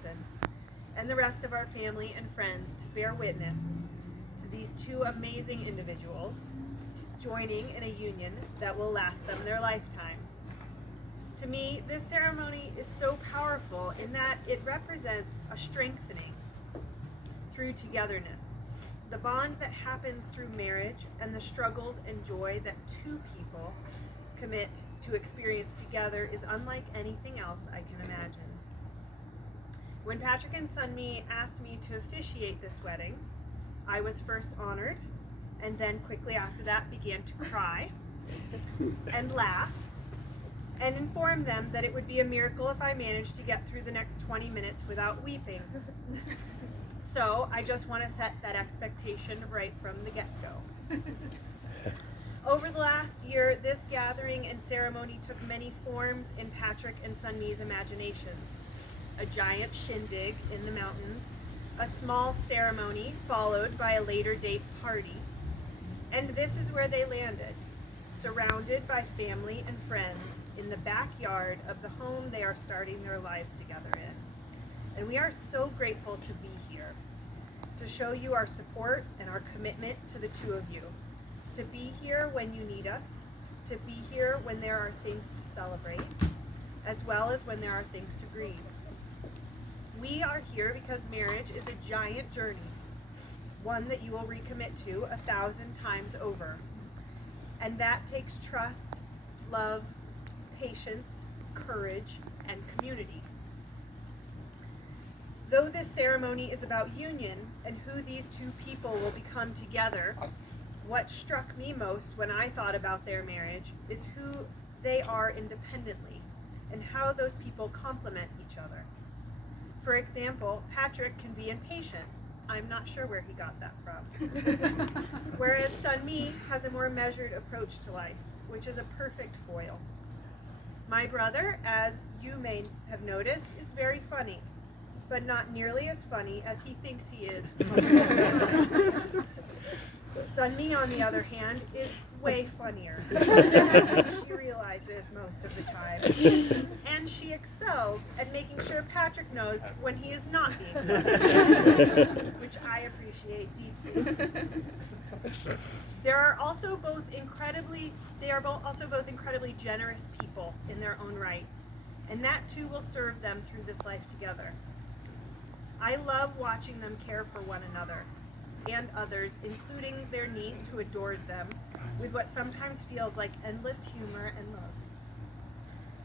Richardson, and the rest of our family and friends to bear witness to these two amazing individuals joining in a union that will last them their lifetime. To me, this ceremony is so powerful in that it represents a strengthening through togetherness. The bond that happens through marriage and the struggles and joy that two people commit to experience together is unlike anything else I can imagine. When Patrick and Sunmi asked me to officiate this wedding, I was first honored, and then quickly after that began to cry and laugh, and informed them that it would be a miracle if I managed to get through the next 20 minutes without weeping. So I just want to set that expectation right from the get-go. Over the last year, this gathering and ceremony took many forms in Patrick and Sunmi's imaginations. A giant shindig in the mountains, a small ceremony followed by a later date party, and this is where they landed, surrounded by family and friends in the backyard of the home they are starting their lives together in. And we are so grateful to be here, to show you our support and our commitment to the two of you, to be here when you need us, to be here when there are things to celebrate, as well as when there are things to grieve. We are here because marriage is a giant journey, one that you will recommit to 1,000 times over. And that takes trust, love, patience, courage, and community. Though this ceremony is about union and who these two people will become together, what struck me most when I thought about their marriage is who they are independently and how those people complement each other. For example, Patrick can be impatient. I'm not sure where he got that from. Whereas Sunmi has a more measured approach to life, which is a perfect foil. My brother, as you may have noticed, is very funny, but not nearly as funny as he thinks he is most of the time. Sunmi, on the other hand, is way funnier than she realizes most of the time. And she excels at making sure Patrick knows when he is not being funny, which I appreciate deeply. They are also both incredibly generous people in their own right, and that too will serve them through this life together. I love watching them care for one another and others, including their niece who adores them, with what sometimes feels like endless humor and love.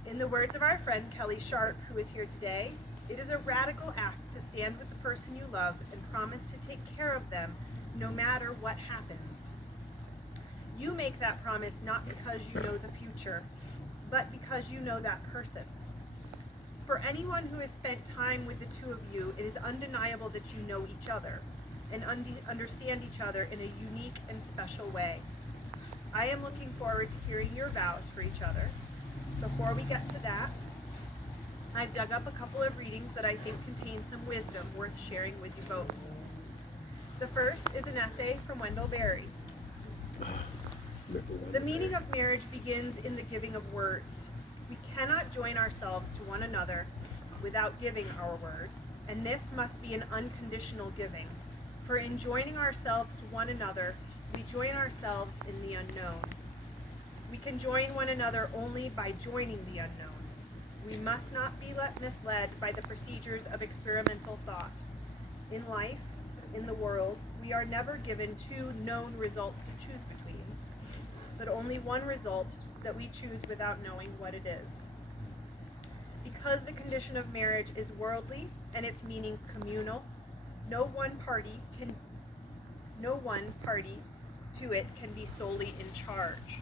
In the words of our friend Kelly Sharp, who is here today, it is a radical act to stand with the person you love and promise to take care of them no matter what happens. You make that promise not because you know the future, but because you know that person. For anyone who has spent time with the two of you, it is undeniable that you know each other and understand each other in a unique and special way. I am looking forward to hearing your vows for each other. Before we get to that, I've dug up a couple of readings that I think contain some wisdom worth sharing with you both. The first is an essay from Wendell Berry. The meaning of marriage begins in the giving of words. We cannot join ourselves to one another without giving our word, and this must be an unconditional giving. For in joining ourselves to one another, we join ourselves in the unknown. We can join one another only by joining the unknown. We must not be misled by the procedures of experimental thought. In life, in the world, we are never given two known results to choose between, but only one result that we choose without knowing what it is. Because the condition of marriage is worldly and its meaning communal, no one party to it can be solely in charge.